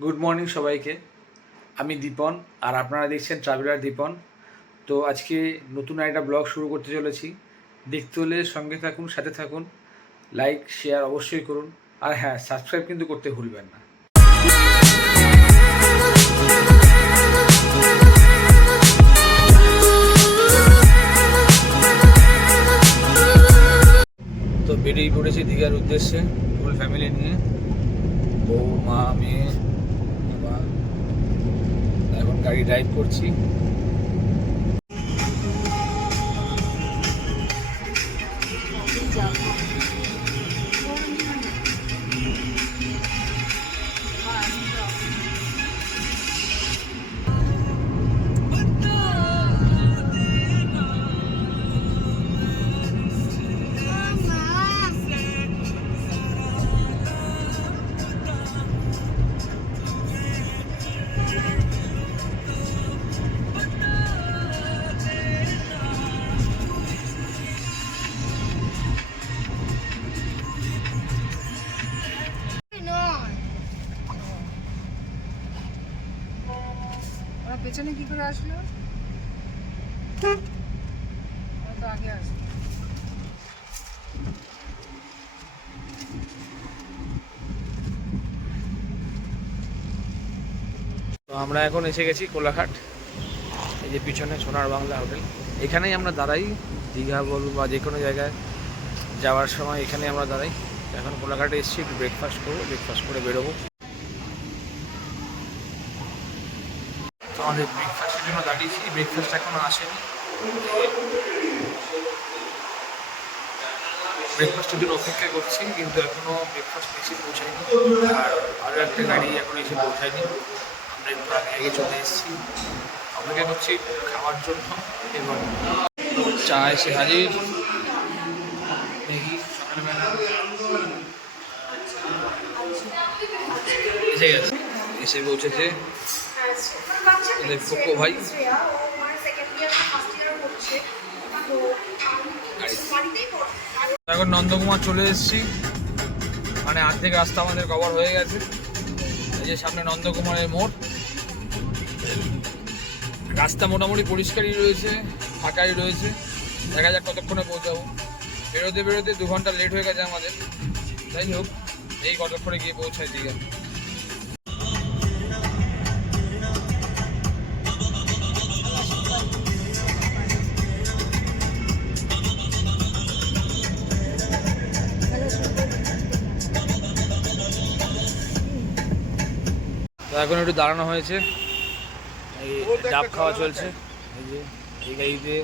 Good morning সবাইকে। আমি দীপন আর আপনারা দেখছেন ট্রাভেলার দীপন। তো আজকে নতুন একটা ব্লগ শুরু করতে চলেছি। দেখতে হলে সঙ্গে থাকুন, সাথে থাকুন, লাইক শেয়ার অবশ্যই করুন। আর হ্যাঁ, সাবস্ক্রাইব কিন্তু করতে ভুলবেন না। তো বেরিয়ে পড়েছি দীঘার উদ্দেশ্যে ফুল ফ্যামিলি নিয়ে, বউ, মা, মেয়ে, বাবা। এখন গাড়ি ড্রাইভ করছি। পেছনে কি করে আসলো? তো আগে আসলো। তো আমরা এখন এসে গেছি কোলাঘাট। এই যে পিছনে সোনার বাংলা হোটেল, এখানেই আমরা দাঁড়াই। দীঘা বলুন বা যে কোনো জায়গায় যাওয়ার সময় এখানেই আমরা দাঁড়াই। এখন কোলাঘাটে এসেছি, একটু ব্রেকফাস্ট করবো, ব্রেকফাস্ট করে বেরোবো। তো আমাদের ব্রেকফাস্টের জন্য দাঁড়িয়েছি, ব্রেকফাস্ট এখনো আসেনি। ব্রেকফাস্টের জন্য অপেক্ষা করছি, কিন্তু এখনো ব্রেকফাস্ট এসে পৌঁছায়নি। আর আরও একটা গাড়ি এখন এসে পৌঁছায়নি। আমরা একটু আগে আগে চলে এসেছি, অপেক্ষা করছি খাওয়ার জন্য। এবং চা এসে হাজির। দেখি সকালবেলা এসে গেছে, এসে পৌঁছেছে আমাদের কোকো ভাই। এখন নন্দকুমার চলে এসেছি, মানে অর্ধেক রাস্তা আমাদের কভার হয়ে গেছে। এই যে সামনে নন্দকুমারের মোড়। রাস্তা মোটামুটি পরিষ্কারই রয়েছে, ফাঁকাই রয়েছে। দেখা যাক কতক্ষণে পৌঁছাবো। বেরোতে বেরোতে 2 ঘন্টা লেট হয়ে গেছে আমাদের। যাই হোক, এই কতক্ষণে গিয়ে পৌঁছায় দীঘা। তো এখন একটু দাঁড়ানো হয়েছে, এই ডাব খাওয়া চলছে। এই যে এই গাড়িতে,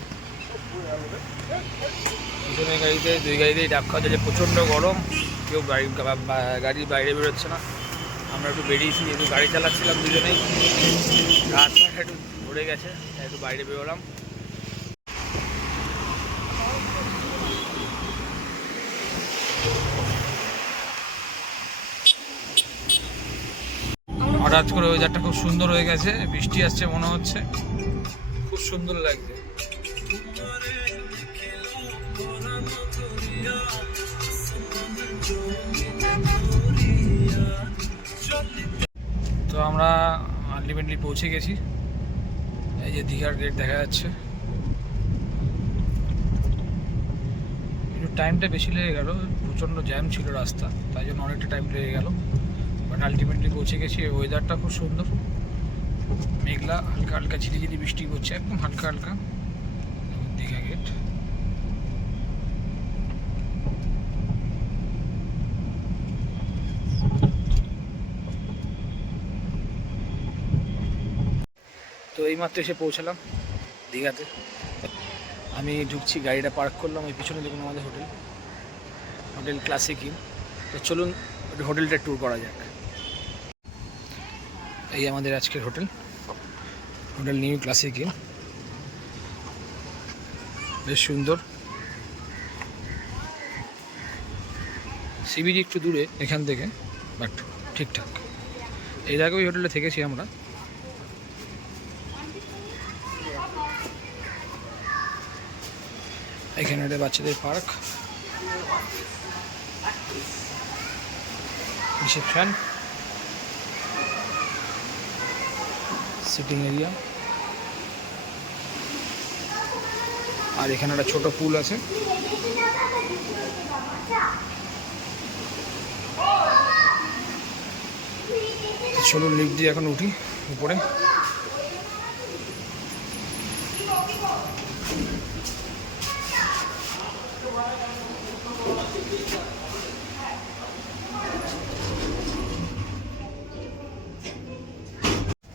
পিছনের গাড়িতে, 2 গাড়িতেই ডাব খাওয়া চলছে। প্রচণ্ড গরম, কেউ গাড়ির বাইরে বেরোচ্ছে না। আমরা একটু বেরিয়েছি, যেহেতু গাড়ি চালাচ্ছিলাম দুজনেই, রাত একটু ধরে গেছে, একটু বাইরে বেরোলাম। হঠাৎ করে ওয়েদারটা খুব সুন্দর হয়ে গেছে, বৃষ্টি আসছে মনে হচ্ছে, খুব সুন্দর লাগছে। তো আমরা আলটিমেটলি পৌঁছে গেছি। এই যে দীঘার গেট দেখা যাচ্ছে। একটু টাইমটা বেশি লেগে গেল, প্রচণ্ড জ্যাম ছিল রাস্তা, তাই জন্য অনেকটা টাইম লেগে গেল। বাট আলটিমেটলি পৌঁছে গেছি। ওয়েদারটা খুব সুন্দর, মেঘলা, হালকা হালকা ঝিরিঝিরি বৃষ্টি পড়ছে, একদম হালকা হালকা। দীঘা গেট। তো এইমাত্র এসে পৌঁছালাম দীঘাতে। আমি ঢুকছি, গাড়িটা পার্ক করলাম। এই পিছনে দেখুন আমাদের হোটেল, হোটেল ক্লাসিক ইন। তো চলুন হোটেলটা ট্যুর করা যাক। এই আমাদের আজকের hotel, hotel new classic in. বেশ সুন্দর। সিবিডি একটু দূরে এখান থেকে, বাট ঠিকঠাক। এর আগে ওই হোটেলে থেকেছি আমরা। এখানে একটা বাচ্চাদের পার্ক, রিসেপশন। Sitting area. আর এখানে একটা ছোট পুল আছে। চলুন লিফট দিয়ে এখন উঠি উপরে।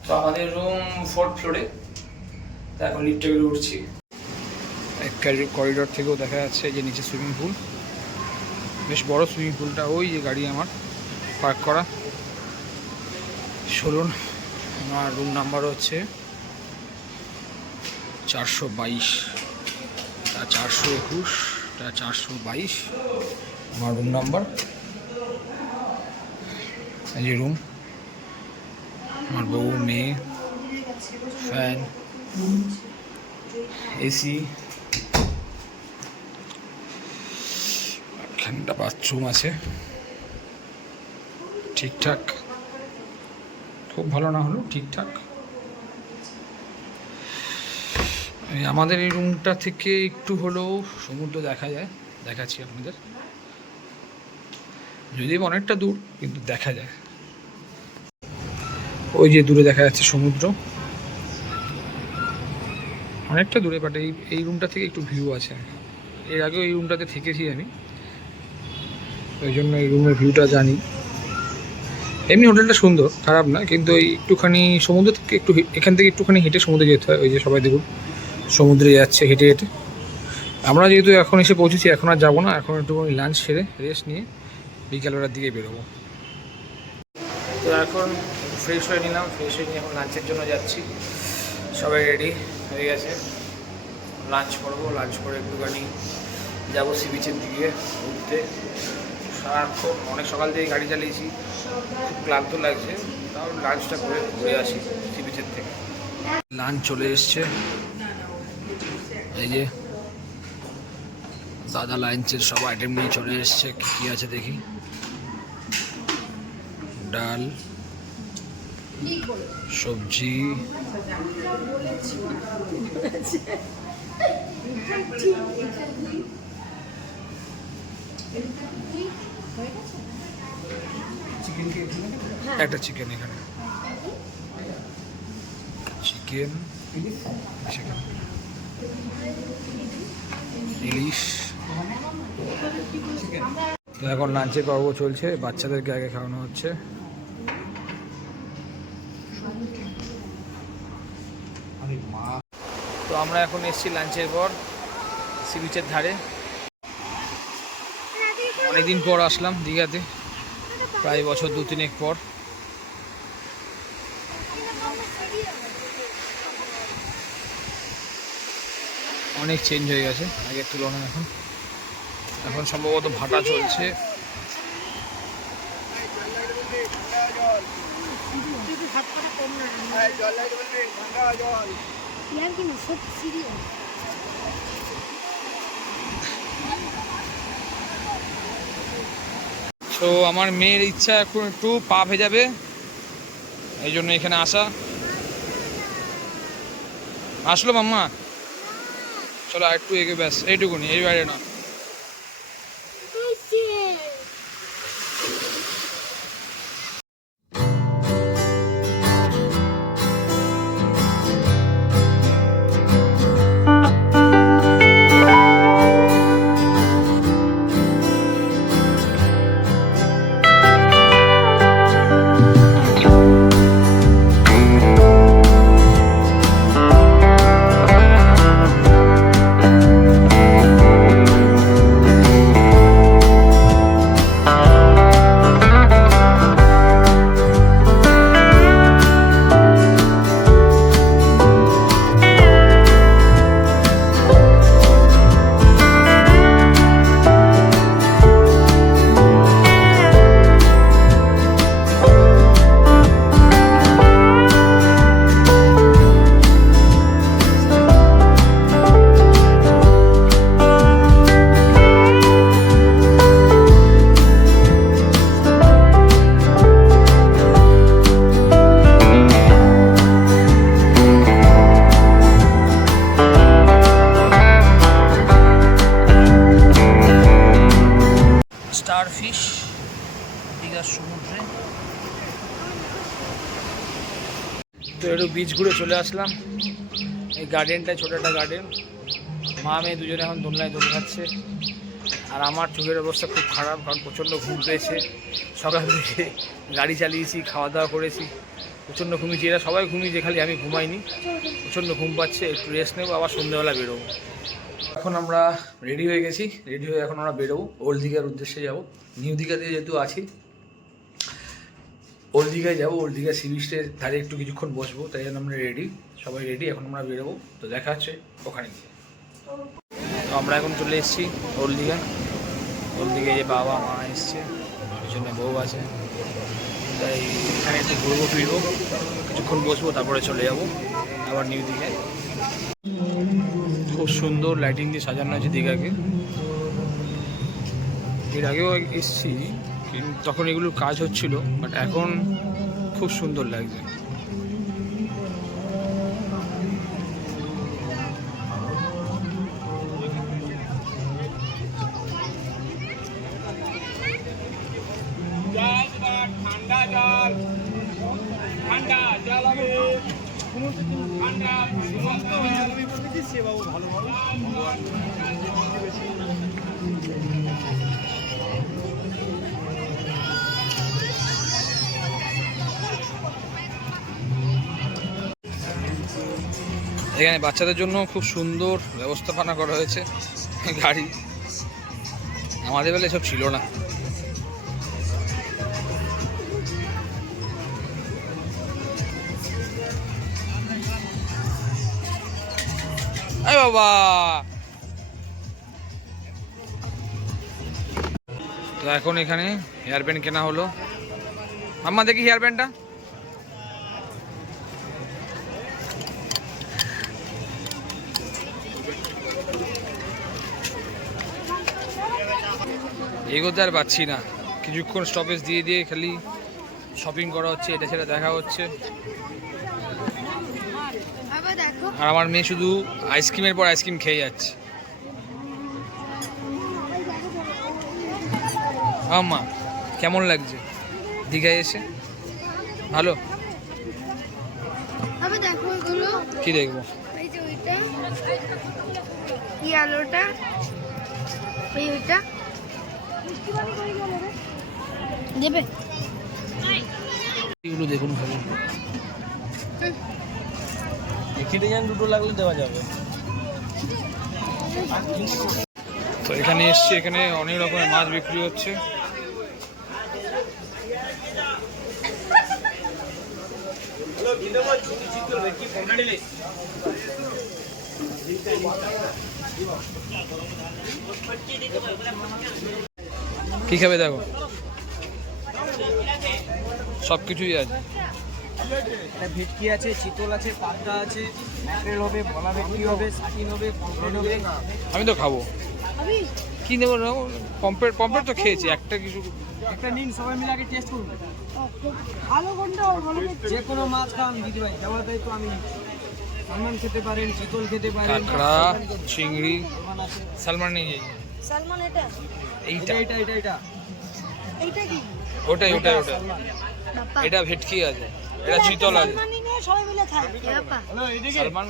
তো আমাদের রুম 4th ফ্লোরে, তো এখন লিফটে করে উঠছি। করিডোর থেকেও দেখা যাচ্ছে যে নিচে সুইমিং পুল, বেশ বড় সুইমিং পুলটা। ওই যে গাড়ি আমার পার্ক করা। চলুন, আমার রুম নাম্বার হচ্ছে 422, 421, 422 আমার রুম নাম্বার। এই যে রুম, আমার বউ, মেয়ে, ফ্যান, এসি, এখানটা বাথরুম আছে ঠিকঠাক, খুব ভালো না হলো ঠিকঠাক। আমাদের এই রুমটা থেকে একটু হলেও সমুদ্র দেখা যায়, দেখাচ্ছি আপনাদের। যদিও অনেকটা দূর, কিন্তু দেখা যায়। ওই যে দূরে দেখা যাচ্ছে সমুদ্র, অনেকটা দূরে, বাট এই রুমটা থেকে একটু ভিউ আছে। এর আগেও এই রুমটাতে থেকেছি আমি, ওই জন্য এই রুমের ভিউটা জানি। এমনি হোটেলটা সুন্দর, খারাপ না, কিন্তু ওই একটুখানি সমুদ্র থেকে এখান থেকে একটুখানি হেঁটে সমুদ্রে যেতে হয়। ওই যে সবাই দেখুন সমুদ্রে যাচ্ছে হেঁটে হেঁটে। আমরা যেহেতু এখন এসে পৌঁছেছি, এখন আর যাবো না, এখন একটুখানি লাঞ্চ সেরে রেস্ট নিয়ে বিকালবেলার দিকে বেরোবো। তো এখন ফ্রেশ হয়ে নিলাম, ফ্রেশ হয়ে নিয়ে এখন লাঞ্চের জন্য যাচ্ছি। সবাই রেডি হয়ে গেছে, লাঞ্চ করবো। লাঞ্চ করে একটুখানি যাবো সি বিচের দিকে ঘুরতে। সারাক্ষণ অনেক সকাল থেকে গাড়ি চালিয়েছি, খুব ক্লান্ত লাগছে, তাও লাঞ্চটা করে ঘুরে আসি সি বিচের থেকে। লাঞ্চ চলে এসছে, এই যে দাদা লাঞ্চের সব আইটেম নিয়ে চলে এসছে। কী আছে দেখি, ডাল, সবজি, একটা চিকেন, এখানে চিকেন, ইলিশ। তো এখন লাঞ্চের পর্ব চলছে, বাচ্চাদেরকে আগে খাওয়ানো হচ্ছে। তো আমরা এখন এসেছি লাঞ্চের পর সি বিচের ধারে। অনেকদিন পর আসলাম দীঘাতে, প্রায় বছর 2-3 পর। অনেক চেঞ্জ হয়ে গেছে আগের তুলনায়। এখন সম্ভবত ভাটা চলছে। তো আমার মেয়ের ইচ্ছা এখন একটু পা ভেজাবে, এই জন্য এখানে আসা। আসলো মাম্মা, চলো আর একটু এগিয়ে, ব্যাস এইটুকুনি, এই বাইরে না। তো একটু বিচ ঘুরে চলে আসলাম। এই গার্ডেনটায় ছোটো একটা গার্ডেন, মা মেয়ে দুজনে এখন দোলনায় দোল খাচ্ছে। আর আমার চোখের অবস্থা খুব খারাপ, কারণ প্রচণ্ড ঘুম পেয়েছে। সকাল থেকে গাড়ি চালিয়েছি, খাওয়া দাওয়া করেছি, প্রচণ্ড ঘুমিয়েছি। এরা সবাই ঘুমিয়েছে, খালি আমি ঘুমাইনি। প্রচণ্ড ঘুম পাচ্ছে, একটু রেস্ট নেবো, আবার সন্ধ্যেবেলা বেরোবো। এখন আমরা রেডি হয়ে গেছি, রেডি হয়ে এখন আমরা বেরোবো ওল্ড দীঘার উদ্দেশ্যে যাব। নিউ দীঘাতে যেহেতু আছি, ওল্ড দীঘায় যাবো। ওল্ড দীঘা সি বিচের ধারে একটু কিছুক্ষণ বসবো, তাই জন্য আমরা রেডি, সবাই রেডি। এখন আমরা বেরোবো, তো দেখা হচ্ছে ওখানে গিয়ে। তো আমরা এখন চলে এসেছি ওল্ড দীঘা। ওল্ড দীঘায় যে বাবা মা এসছে, পিছনে বউ আছে, তাই এখানে একটু ঘুরবো ফিরবো, কিছুক্ষণ বসবো, তারপরে চলে যাবো আবার নিউ দীঘায়। খুব সুন্দর লাইটিং দিয়ে সাজানো আছে দীঘাকে। এর আগেও এসেছি, কিন্তু তখন এগুলোর কাজ হচ্ছিল, বাট এখন খুব সুন্দর লাগছে। ঠান্ডা জল, ঠান্ডা জল হবে, ঠান্ডা সেবাও ভালো ভালো। এখানে বাচ্চাদের জন্য খুব সুন্দর ব্যবস্থাপনা করা হয়েছে গাড়ি, আমাদের বেলা এসব ছিল না। এই বাবা, তো এখন এখানে হেয়ার ব্যান্ড কেনা হলো। আম্মা দেখি হেয়ার ব্যান্ডটা। এগোতে আর পাচ্ছি না, কিছুক্ষণ স্টপেজ দিয়ে দিয়ে খালি শপিং করা হচ্ছে, এটা সেটা দেখা হচ্ছে। আর আমার মেয়ে শুধু আইসক্রিমের পর আইসক্রিম খেয়ে যাচ্ছে। আম্মা কেমন লাগছে দীঘায় এসে? ভালো? কি দেখবো? এগুলো দেখুন ভালো। একই ডিজাইন দুটো লাগলে দেওয়া যাবে। তো এখানে এসছি, এখানে অনেক রকমের মাছ বিক্রি হচ্ছে। কি খাবে দেখো, সব কিছুই আছে। ভেটকি আছে, চিতল আছে, পাবদা আছে, ম্যাকরেল হবে, ভোলা ভেটকি হবে, সাকিন হবে, পমফ্রেট হবে। আমি তো খাবো, কি নেবো? পম্পেট, পম্পেট তো খেয়েছি, একটা কিছু একটা নিন, সবাই মিলে আগে টেস্ট করুন। ভালো কোনটা, যে কোনো মাছ খান দিদি ভাই, যাওয়ার তাই তো আমি সালমান খেতে পারেন, চিতল খেতে পারেন, কাঁকড়া, চিংড়ি। সালমান নেই, সালমান এটা এইটা এটা এটা এটা এইটা কি? ওটাই ওটাই ওটা। এটা ভেটকি আছে, এটা চিতল আছে। সালমানই নিয়ে সবাই মিলে খায় বাবা। হ্যালো এইদিকে সালমান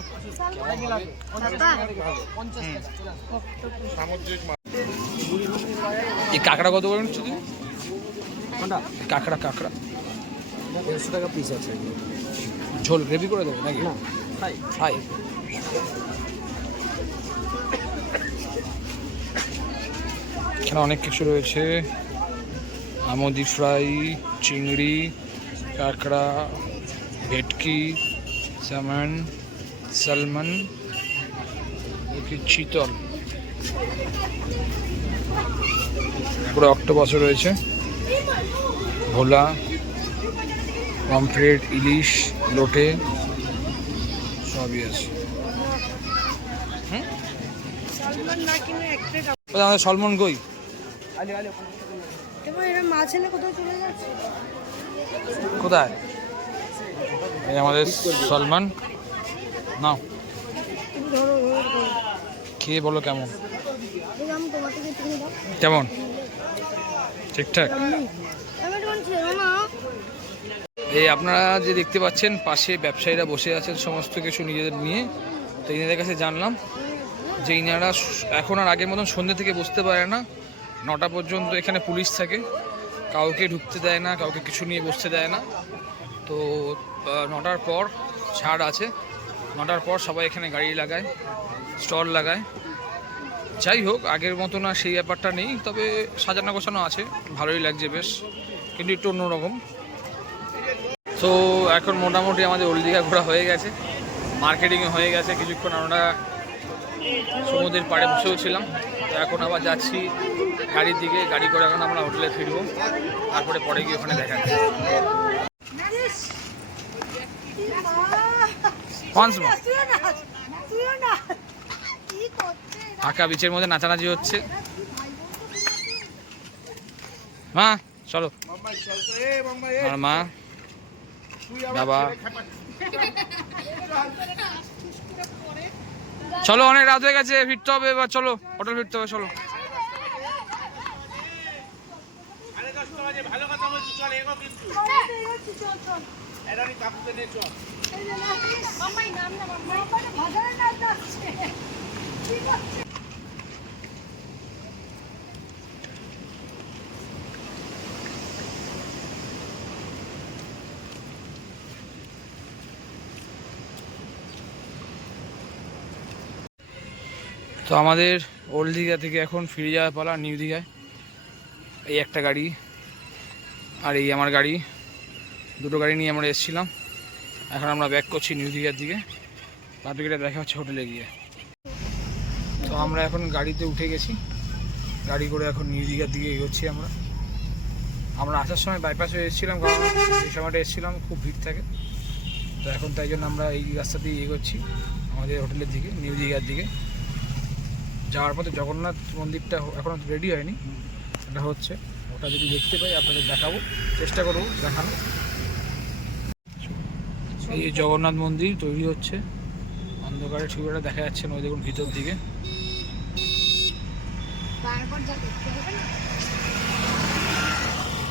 এই কাঁকড়া কত করে নিচ্ছ তুমি? কোনটা? কাঁকড়া, কাঁকড়া 150 টাকা পিস আছে। ঝোল গ্রেভি করে দেবে নাকি? না, খাই ফ্রাই। এখানে অনেক কিছু রয়েছে, আমোদি ফ্রাই, চিংড়ি, কাঁকড়া, ভেটকি, স্যামন, সালমন, চিতল, পুরো অক্টোপাসও রয়েছে, ভোলা, পমফ্রেট, ইলিশ, লোটে সবই আছে। সালমান না কিনে একটা আমাদের সলমন কই? আলে আলে এবার এরা মাছ এনে কোথায় চলে যাচ্ছে? কোথায়? এই আমাদের সলমান। নাও তুমি ধরো খেয়ে বলো কেমন। আমি তোমার থেকে কিনে দাও। কেমন? ঠিকঠাক? আমি তোমার ছেড়ো না। এই আপনারা যে দেখতে পাচ্ছেন পাশে ব্যবসায়ীরা বসে আছেন সমস্ত কিছু নিজেদের নিয়ে। তো ইনাদের কাছে জানলাম যে ইনারা এখন আর আগের মতন সন্ধ্যে থেকে বসতে পারে না, 9টা পর্যন্ত এখানে পুলিশ থাকে, কাউকে ঢুকতে দেয় না, কাউকে কিছু নিয়ে বসতে দেয় না। তো 9টার পর ছাড় আছে, 9টার পর সবাই এখানে গাড়ি লাগায়, স্টল লাগায়। যাই হোক, আগের মতো না সেই ব্যাপারটা নেই, তবে সাজানো গোছানো আছে, ভালোই লাগছে বেশ, কিন্তু একটু অন্যরকম। তো এখন মোটামুটি আমাদের ওল্ড দীঘা ঘোরা হয়ে গেছে, মার্কেটিংয়ে হয়ে গেছে। কিছুক্ষণ আমরা সমুদ্রের পাড়ে বসেও ছিলাম। তো এখন আবার যাচ্ছি গাড়ির দিকে, গাড়ি করে এখন আমরা হোটেলে ফিরবো, তারপরে পরে গিয়ে ওখানে দেখা যাচ্ছে। ফাঁকা বিচের মধ্যে নাচানাচি হচ্ছে। মা চলো, আর মা বাবা চলো, অনেক রাত হয়ে গেছে, ফিরতে হবে এবার, চলো হোটেল ফিরতে হবে, চলো। তো আমাদের ওল্ড দীঘা থেকে এখন ফিরে যাওয়ার পালা নিউ দীঘায়। এই একটা গাড়ি আর এই আমার গাড়ি, দুটো গাড়ি নিয়ে আমরা এসেছিলাম। এখন আমরা ব্যাক করছি নিউ দীঘার দিকে, বাকিটা দেখা হচ্ছে হোটেলে গিয়ে। তো আমরা এখন গাড়িতে উঠে গেছি, গাড়ি করে এখন নিউ দীঘার দিকে এগোচ্ছি। আমরা আসার সময় বাইপাস হয়ে এসেছিলাম, কারণ এই সময়টা এসেছিলাম খুব ভিড় থাকে। তো এখন তাই জন্য আমরা এই রাস্তা দিয়ে এগোচ্ছি আমাদের হোটেলের দিকে, নিউ দীঘার দিকে। যাওয়ার পথে জগন্নাথ মন্দিরটা এখনও রেডি হয়নি, এটা হচ্ছে, ওটা যদি দেখতে পাই আপনাদের দেখাবো, চেষ্টা করবো দেখানো। এই জগন্নাথ মন্দির তৈরি হচ্ছে, অন্ধকারে ঠিক করে দেখা যাচ্ছে না, ওই দেখুন ভিতর দিকে।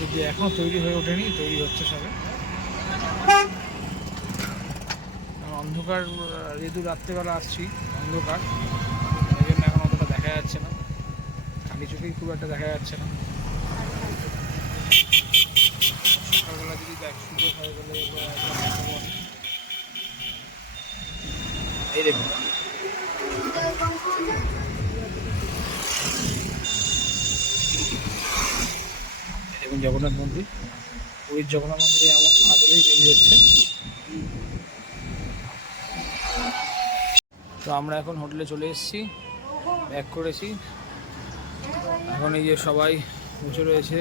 যদি এখনো তৈরি হয়ে ওঠেনি, তৈরি হচ্ছে সবে। অন্ধকার, যেহেতু রাত্রেবেলা আসছি, অন্ধকার, এই জন্য এখন অতটা দেখা যাচ্ছে না, খালি চোখেই খুব একটা দেখা যাচ্ছে না। সকালবেলা যদি সুযোগ হয় বলে এই দেখুন, দেখুন জগন্নাথ মন্দির, ওই জগন্নাথ মন্দিরে আমাদেরই বেরিয়ে যাচ্ছে। তো আমরা এখন হোটেলে চলে এসেছি, ব্যাক করেছি। এখন এই যে সবাই বসে রয়েছে,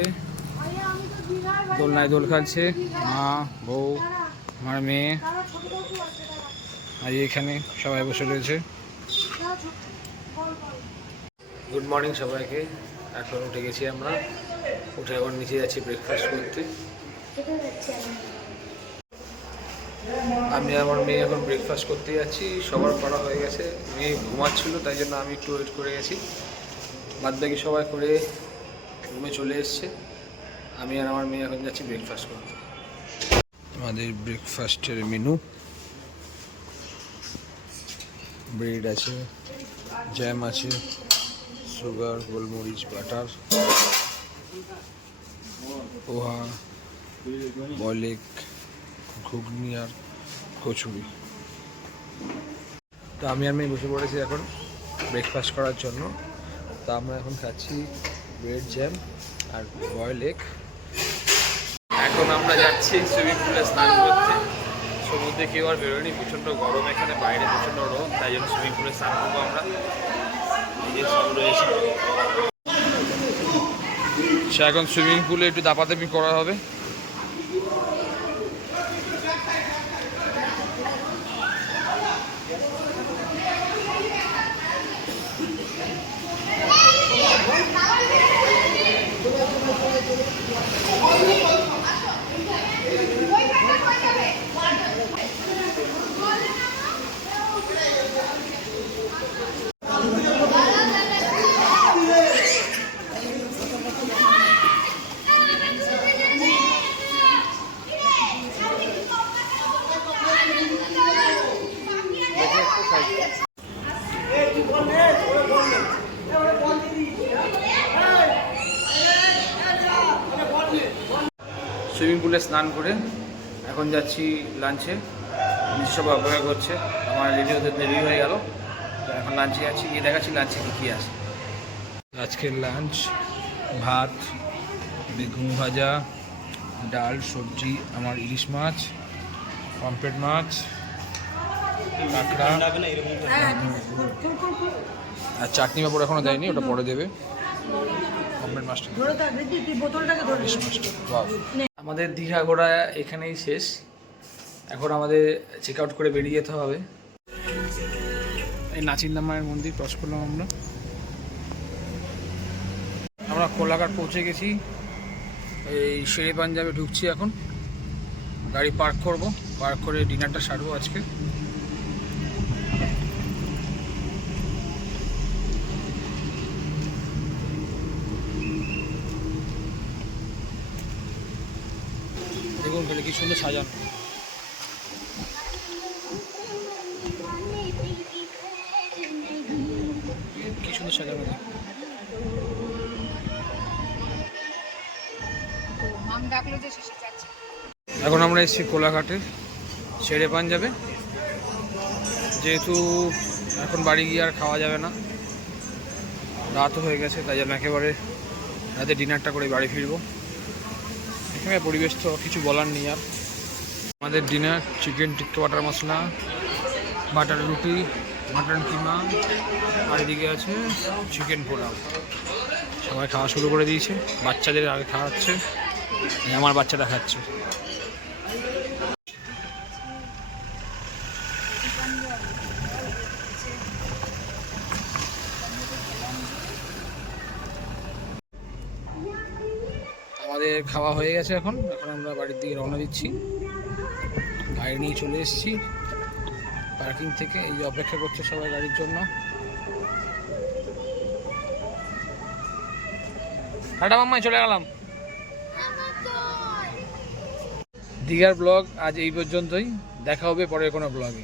দোলনায় দোল খাচ্ছে, মা, বউ, আমার মেয়ে, আর এখানে সবাই বসে রয়েছে। গুড মর্নিং সবাইকে। এখন উঠে গেছি আমরা, উঠে এখন নিচে যাচ্ছি ব্রেকফাস্ট করতে। আমি আমার মেয়ে এখন ব্রেকফাস্ট করতে যাচ্ছি, সবার করা হয়ে গেছে, মেয়ে ঘুমাচ্ছিল তাই জন্য আমি একটু ওয়েট করে গেছি। বাদ বাকি সবাই করে রুমে চলে এসছে, আমি আর আমার মেয়ে এখন যাচ্ছি ব্রেকফাস্ট করতে। আমাদের ব্রেকফাস্টের মেনু, ব্রেড আছে, জ্যাম আছে, সুগার, গোলমরিচ, বাটার, পোহা, বয়েল এগ, ঘুগনি আর কচুরি। তো আমি আর মেয়ে বসে পড়েছি এখন ব্রেকফাস্ট করার জন্য। তা আমরা এখন খাচ্ছি ব্রেড, জ্যাম আর বয়েল এগ। এখন আমরা যাচ্ছি সুইমিং পুলে স্নান করতে। সমুদ্রে কেউ আর বেরোয়নি, প্রচণ্ড গরম এখানে, বাইরে প্রচণ্ড রোদ, তাই জন্য সুইমিং পুলে স্নান করবো আমরা। নিজের সব রয়েছে, সে এখন সুইমিং পুলে একটু দাপাদাপি করা হবে। সুইমিং পুলে স্নান করে এখন যাচ্ছি লাঞ্চে। নিজস্ব অপেক্ষা করছে, আমার রেডি হতে দেরি হয়ে গেল, তো এখন লাঞ্চে যাচ্ছি, গিয়ে দেখাচ্ছি লাঞ্চে কী আছে। আজকের লাঞ্চ ভাত, বেগুন ভাজা, ডাল, সবজি, আমার ইলিশ মাছ, পমফ্রেট মাছ, কাঁকড়া আর চাটনি পাপড় এখনও দেয়নি, ওটা পরে দেবে। পমফ্রেট মাছটা, ইলিশ মাছটা। বাহ! আমাদের দীঘা ঘোরা এখানেই শেষ। এখন আমাদের চেক আউট করে বেরিয়ে যেতে হবে। এই নাচিন্দা মায়ের মন্দির ক্রস করলাম আমরা কোলাঘাট পৌঁছে গেছি। এই শেরে পাঞ্জাবে ঢুকছি এখন, গাড়ি পার্ক করব, পার্ক করে ডিনারটা সারবো আজকে। দেখুন কি সুন্দর সাজানো, কি সুন্দর সাজানো। এখন আমরা এসেছি কোলাঘাটে শেরে পাঞ্জাবে। যেহেতু এখন বাড়ি গিয়ে আর খাওয়া যাবে না, রাতও হয়ে গেছে, তাই জন্য একেবারে রাতে ডিনারটা করে বাড়ি ফিরবো। এখানে পরিবেশ তো কিছু বলার নেই আর। আমাদের ডিনার চিকেন টিক্কা বাটার মশলা, বাটার রুটি, মাটন কিমা, আর এদিকে আছে চিকেন পোলাও। সবাই খাওয়া শুরু করে দিয়েছে, বাচ্চাদের আগে খাওয়াচ্ছে, আমার বাচ্চাটা খাচ্ছে। আমাদের খাওয়া হয়ে গেছে, এখন আমরা বাড়ির দিকে রওনা দিচ্ছি। গাড়ি নিয়ে চলে এসেছি পার্কিং থেকে, এই যে অপেক্ষা করছে সবাই গাড়ির জন্য। টাটা মাম্মাই, চলে গেলাম। দীঘার ব্লগ আজ এই পর্যন্তই, দেখা হবে পরের কোনো ব্লগে।